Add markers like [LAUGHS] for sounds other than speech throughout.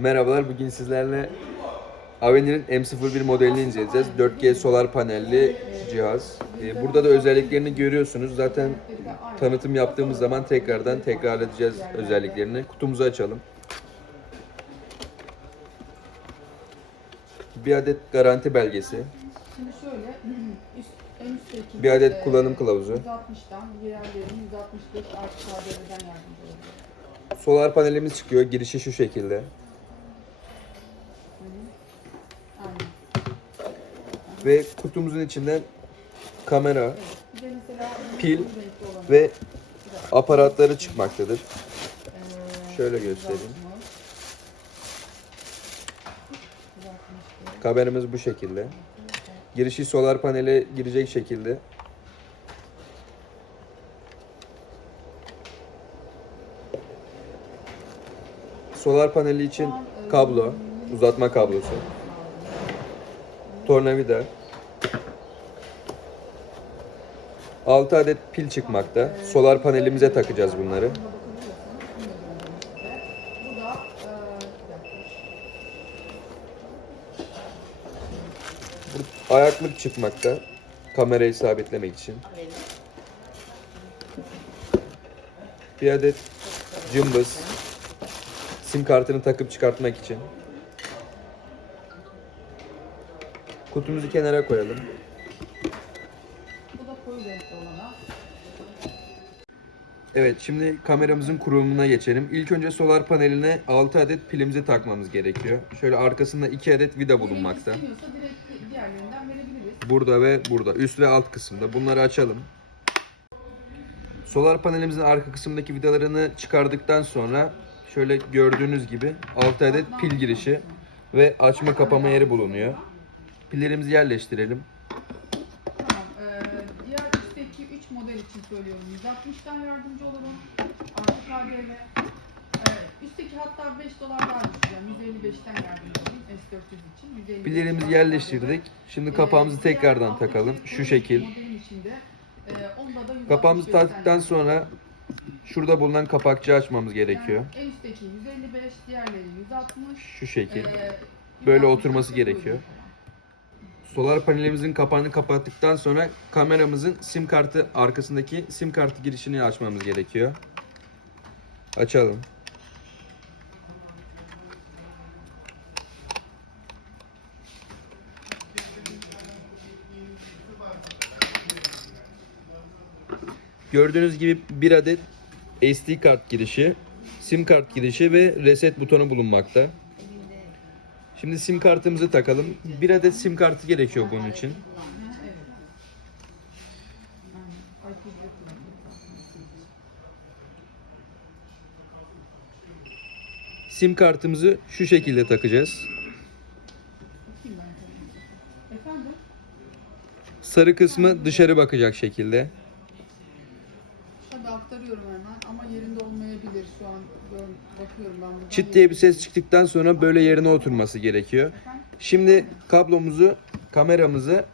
Merhabalar, bugün sizlerle Avenir'in M01 modelini inceleyeceğiz. 4G solar panelli cihaz. Ee, Burada da özelliklerini görüyorsunuz. Zaten tanıtım yaptığımız zaman tekrardan tekrar edeceğiz özelliklerini. Kutumuzu açalım. Bir adet garanti belgesi, Şimdi şöyle [CLEARS THROAT] bir adet kullanım kılavuzu. 160'tan diğerlerinin 165 artı KDV'den yardımcı oluyor. Solar panelimiz çıkıyor. Girişi şu şekilde. Aynen. Ve kutumuzun içinden kamera Pil ve aparatları çıkmaktadır. şöyle göstereyim. 160, 160, Kameramız bu şekilde. Girişi solar panele girecek şekilde. Solar paneli için kablo, uzatma kablosu, tornavida. 6 adet pil çıkmakta. Solar panelimize takacağız bunları. Ayaklık çıkmakta. Kamerayı sabitlemek için. Bir adet cımbız. Sim kartını takıp çıkartmak için. Kutumuzu kenara koyalım. Bu da koyu renkli olana. Evet şimdi kameramızın kurulumuna geçelim. İlk önce solar paneline 6 adet pilimizi takmamız gerekiyor. Şöyle arkasında 2 adet vida bulunmakta. Burada ve burada. Üst ve alt kısımda. Bunları açalım. Solar panelimizin arka kısımdaki vidalarını çıkardıktan sonra şöyle gördüğünüz gibi 6 adet pil girişi ve açma kapama yeri bulunuyor. Pillerimizi yerleştirelim. Tamam. Ee, diğer üstteki 3 söylüyorum. 160'tan yardımcı olurum. Artı KDV. Ee, üstteki hatta 5 dolar daha düşeceğim. 155'ten yardımcı olayım. S400 için. 155 Pillerimizi artı yerleştirdik. Şimdi Ee, kapağımızı tekrardan takalım. Şu şekil. e, onda da Kapağımızı 165'ten taktıktan sonra şurada bulunan kapakçığı açmamız gerekiyor. Yani en üstteki 155, diğerleri 160. Şu şekil. Ee, Böyle 160 oturması gerekiyor. Solar panelimizin kapağını kapattıktan sonra kameramızın sim kartı arkasındaki sim kartı girişini açmamız gerekiyor. Açalım. Gördüğünüz gibi bir adet SD kart girişi, sim kart girişi ve reset butonu bulunmakta. Şimdi sim kartımızı takalım. Bir adet sim kartı gerekiyor bunun için. Sim kartımızı şu şekilde takacağız. Sarı kısmı dışarı bakacak şekilde. Hadi aktarıyorum hemen ama yerinde olmayabilir şu an gör, bakıyorum ben buradan. Çıt diye bir ses çıktıktan sonra böyle yerine oturması gerekiyor. Şimdi kablomuzu, kameramızı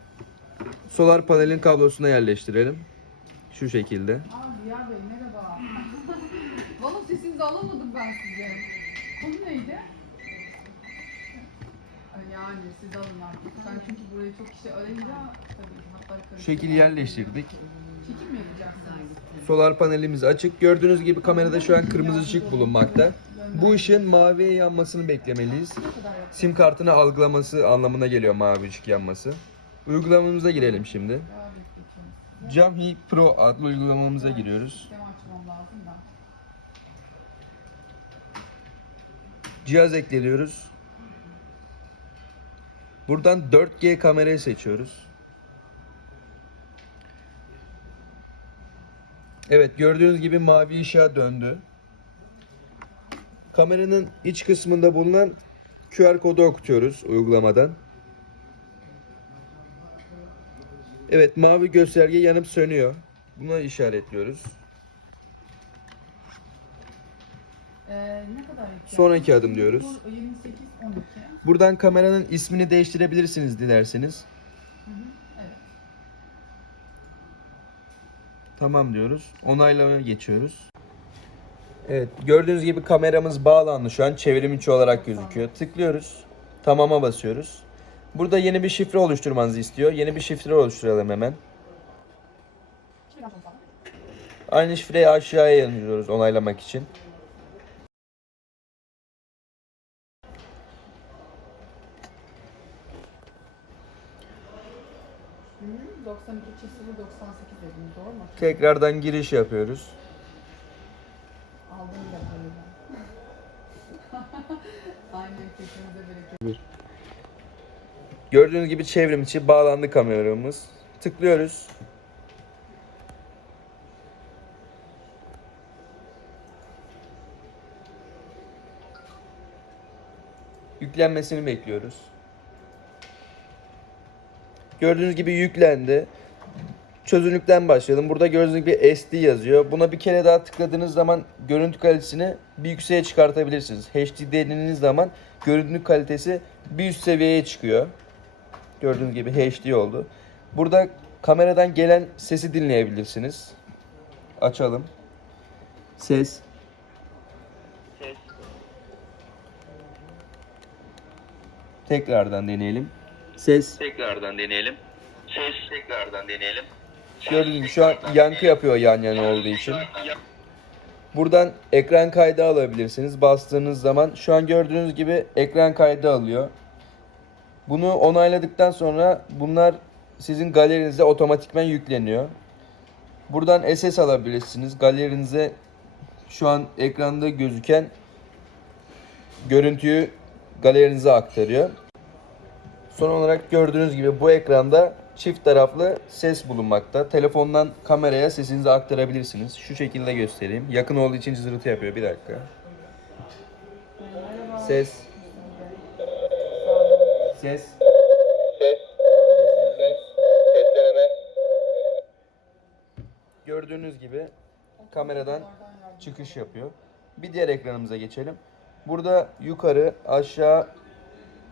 solar panelin kablosuna yerleştirelim. Şu şekilde. Aa Ziya Bey merhaba. [LAUGHS] Valla sesinizi alamadım ben size. Konu neydi? Yani siz alın artık. Ben çünkü burayı çok kişi arayınca tabii karıştı. şekil yerleştirdik. Çekim mi yapacaksınız? Solar panelimiz açık. Gördüğünüz gibi kamerada şu an kırmızı ışık bulunmakta. Bu ışığın maviye yanmasını beklemeliyiz. Sim kartını algılaması anlamına geliyor mavi ışık yanması. Uygulamamıza girelim şimdi. Camhi Pro adlı uygulamamıza giriyoruz. Cihaz ekleniyoruz. Buradan 4G kamerayı seçiyoruz. Evet gördüğünüz gibi mavi ışığa döndü. Kameranın iç kısmında bulunan QR kodu okutuyoruz uygulamadan. Evet mavi gösterge yanıp sönüyor. Buna işaretliyoruz. Ee, ne kadar? Sonraki adım diyoruz. 28, 12. Buradan kameranın ismini değiştirebilirsiniz dilerseniz. Hı hı, evet. Tamam diyoruz. Onaylamaya geçiyoruz. Evet, gördüğünüz gibi kameramız bağlandı şu an. Çevrim içi olarak gözüküyor. Tıklıyoruz. Tamama basıyoruz. Burada yeni bir şifre oluşturmanızı istiyor. Yeni bir şifre oluşturalım hemen. Aynı şifreyi aşağıya yazıyoruz onaylamak için. Hı, 92 çift 98 dedim doğru mu? Tekrardan giriş yapıyoruz. Aldım da [LAUGHS] böyle. Aynen kesinize bereket. Gördüğünüz gibi çevrim içi bağlandı kameramız. Tıklıyoruz. Yüklenmesini bekliyoruz. Gördüğünüz gibi yüklendi. Çözünürlükten başlayalım. Burada gördüğünüz gibi SD yazıyor. Buna bir kere daha tıkladığınız zaman görüntü kalitesini bir yükseğe çıkartabilirsiniz. HD dediğiniz zaman görüntü kalitesi bir üst seviyeye çıkıyor. Gördüğünüz gibi HD oldu. Burada kameradan gelen sesi dinleyebilirsiniz. Açalım. Ses. Ses. Tekrardan deneyelim. Ses. Tekrardan deneyelim. Ses. Tekrardan deneyelim. Gördüğünüz şu an yankı yapıyor yan yana olduğu için. Buradan ekran kaydı alabilirsiniz. Bastığınız zaman şu an gördüğünüz gibi ekran kaydı alıyor. Bunu onayladıktan sonra bunlar sizin galerinize otomatikman yükleniyor. Buradan SS alabilirsiniz. Galerinize şu an ekranda gözüken görüntüyü galerinize aktarıyor. Son olarak gördüğünüz gibi bu ekranda çift taraflı ses bulunmakta. Telefondan kameraya sesinizi aktarabilirsiniz. Şu şekilde göstereyim. Yakın olduğu için cızırtı yapıyor. Bir dakika. Ses. Ses. Gördüğünüz gibi kameradan çıkış yapıyor. Bir diğer ekranımıza geçelim. Burada yukarı, aşağı,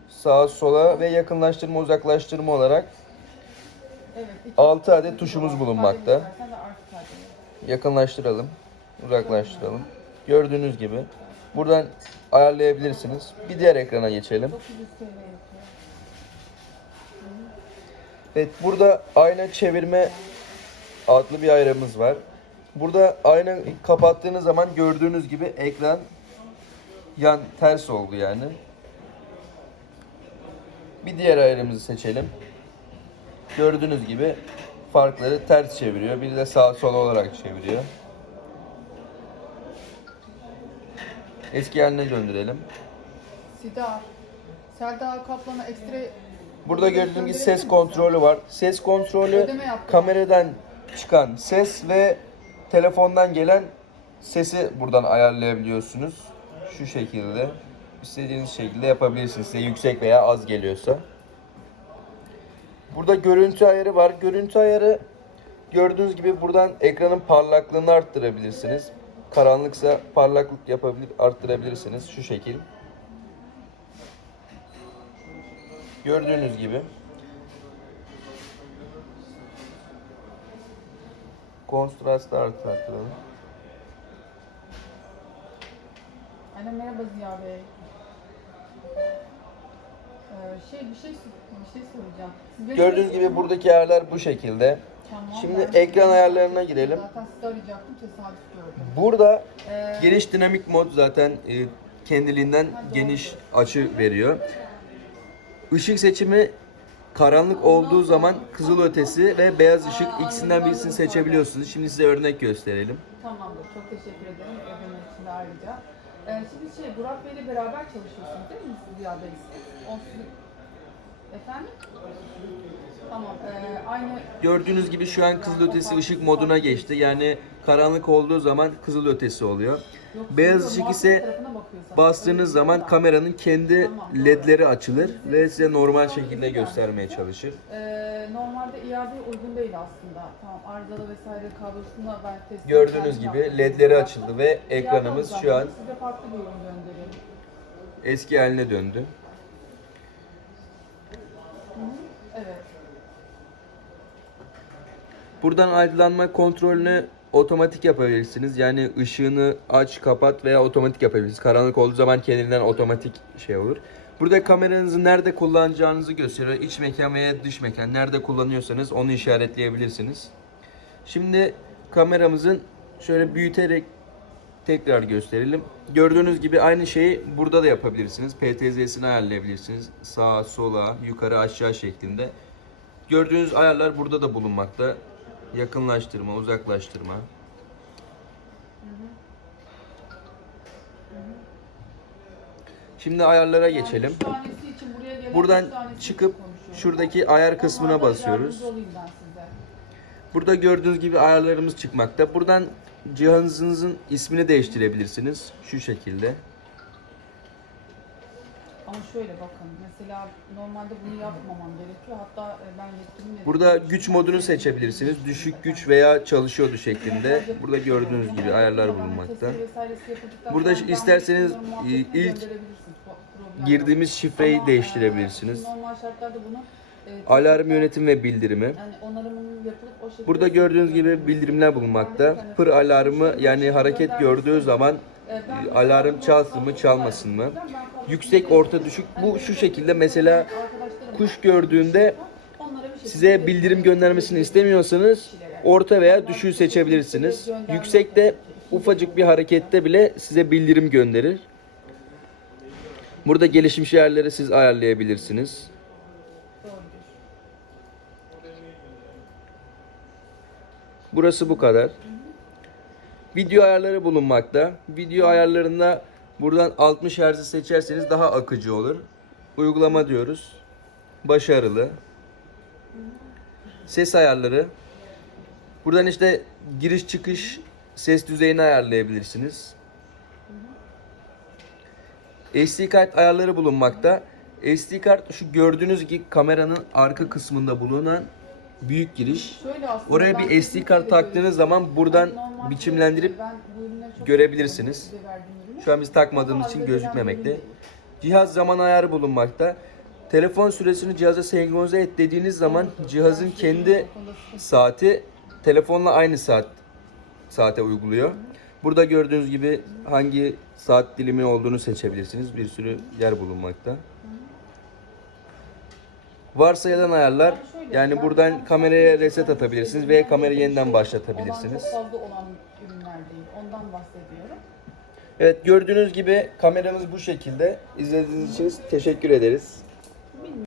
sağa, sola ve yakınlaştırma, uzaklaştırma olarak 6 adet tuşumuz bulunmakta. Yakınlaştıralım, uzaklaştıralım. Gördüğünüz gibi buradan ayarlayabilirsiniz. Bir diğer ekrana geçelim. 900 TL yapıyor. Evet burada ayna çevirme adlı bir ayarımız var. Burada ayna kapattığınız zaman gördüğünüz gibi ekran yan ters oldu yani. Bir diğer ayarımızı seçelim. Gördüğünüz gibi farkları ters çeviriyor. Bir de sağ sol olarak çeviriyor. Eski haline döndürelim. Sidar. Selda Kaplan'a ekstra Burada gördüğünüz gibi ses kontrolü var. Ses kontrolü Ödeme yaptım. kameradan çıkan ses ve telefondan gelen sesi buradan ayarlayabiliyorsunuz. Şu şekilde. İstediğiniz şekilde yapabilirsiniz. Size yüksek veya az geliyorsa. Burada görüntü ayarı var. Görüntü ayarı gördüğünüz gibi buradan ekranın parlaklığını arttırabilirsiniz. Karanlıksa parlaklık yapabilir, arttırabilirsiniz. Şu şekil. Gördüğünüz gibi. Kontrastı art- arttıralım. Anne merhaba Ziya Bey. Ee, şey bir şey bir şey soracağım. Siz Gördüğünüz gibi buradaki ayarlar bu şekilde. Tamam, Şimdi ekran ayarlarına girelim. Zaten sizi arayacaktım tesadüf gördüm. Burada Ee, geniş dinamik mod zaten e, kendiliğinden geniş açı veriyor. Işık seçimi karanlık olduğu zaman kızıl ötesi ve beyaz ışık ikisinden birisini seçebiliyorsunuz. Şimdi size örnek gösterelim. Tamamdır. Çok teşekkür ederim. Ödemek için ayrıca. Ee, şimdi şey Burak Bey'le beraber çalışıyorsunuz değil mi siz Bey? O sizin- Efendim? Tamam. ee, aynı Gördüğünüz gibi şu an kızıl ötesi ışık moduna geçti. Yani karanlık olduğu zaman kızıl ötesi oluyor. Yok, Beyaz ışık muhabbet ise tarafına. Bastığınız Öyle zaman kameranın kendi ledleri açılır ve size normal şekilde göstermeye çalışır. Ee, normalde iadeye uygun değil aslında. Tamam arızalı vesaire kablosunda ben test Gördüğünüz gibi ledleri açıldı ve ekranımız şu an Size farklı bir ürün gönderelim. eski haline döndü. Evet. Buradan aydınlanma kontrolünü otomatik yapabilirsiniz. Yani ışığını aç, kapat veya otomatik yapabilirsiniz. Karanlık olduğu zaman kendinden otomatik şey olur. Burada kameranızı nerede kullanacağınızı gösteriyor. İç mekan veya dış mekan. Nerede kullanıyorsanız onu işaretleyebilirsiniz. Şimdi kameramızın şöyle büyüterek tekrar gösterelim. Gördüğünüz gibi aynı şeyi burada da yapabilirsiniz. PTZ'sini ayarlayabilirsiniz. Sağa, sola, yukarı, aşağı şeklinde. Gördüğünüz ayarlar burada da bulunmakta. Yakınlaştırma, uzaklaştırma. Şimdi ayarlara geçelim. Buradan çıkıp şuradaki ayar kısmına basıyoruz. Burada gördüğünüz gibi ayarlarımız çıkmakta. Buradan cihazınızın ismini değiştirebilirsiniz. Şu şekilde. Ama şöyle bakın mesela normalde bunu yapmamam gerekiyor. Hatta e, ben yetkiliyle de Burada güç modunu seçebilirsiniz. Düşük güç veya çalışıyordu şeklinde. Burada gördüğünüz gibi ayarlar bulunmakta. Burada isterseniz, e, ilk Girdiğimiz şifreyi değiştirebilirsiniz. Normal şartlarda bunu e, Alarm yönetim ve bildirimi. Burada gördüğünüz gibi bildirimler bulunmakta. Pır alarmı yani hareket gördüğü zaman E, e, alarm çalsın mı çalmasın mı? Yüksek, orta, düşük. Bu şu şekilde mesela kuş şekilde size bildirim göndermesini istemiyorsanız orta veya düşüğü seçebilirsiniz. Yüksekte ufacık bir harekette bile size bildirim gönderir. Burada gelişmiş yerleri siz ayarlayabilirsiniz. Burası bu kadar. Video ayarları bulunmakta. Video ayarlarında buradan 60 Hz'i seçerseniz daha akıcı olur. Uygulama diyoruz. Başarılı. Ses ayarları. Buradan işte giriş çıkış ses düzeyini ayarlayabilirsiniz. SD kart ayarları bulunmakta. SD kart şu gördüğünüz gibi kameranın arka kısmında bulunan büyük giriş. Oraya bir SD kart taktığınız zaman buradan biçimlendirip görebilirsiniz. Şu an biz takmadığımız için gözükmemekte. Cihaz zaman ayarı bulunmakta. Telefon süresini cihaza senkronize et dediğiniz zaman cihazın kendi saati telefonla aynı saat saate uyguluyor. Burada gördüğünüz gibi hangi saat dilimi olduğunu seçebilirsiniz. Bir sürü yer bulunmakta. Varsayılan ayarlar yani buradan kameraya reset atabilirsiniz ve kamerayı yeniden başlatabilirsiniz. çok fazla olan ürünler değil. Ondan bahsediyorum. Evet gördüğünüz gibi kameramız bu şekilde. İzlediğiniz için teşekkür ederiz.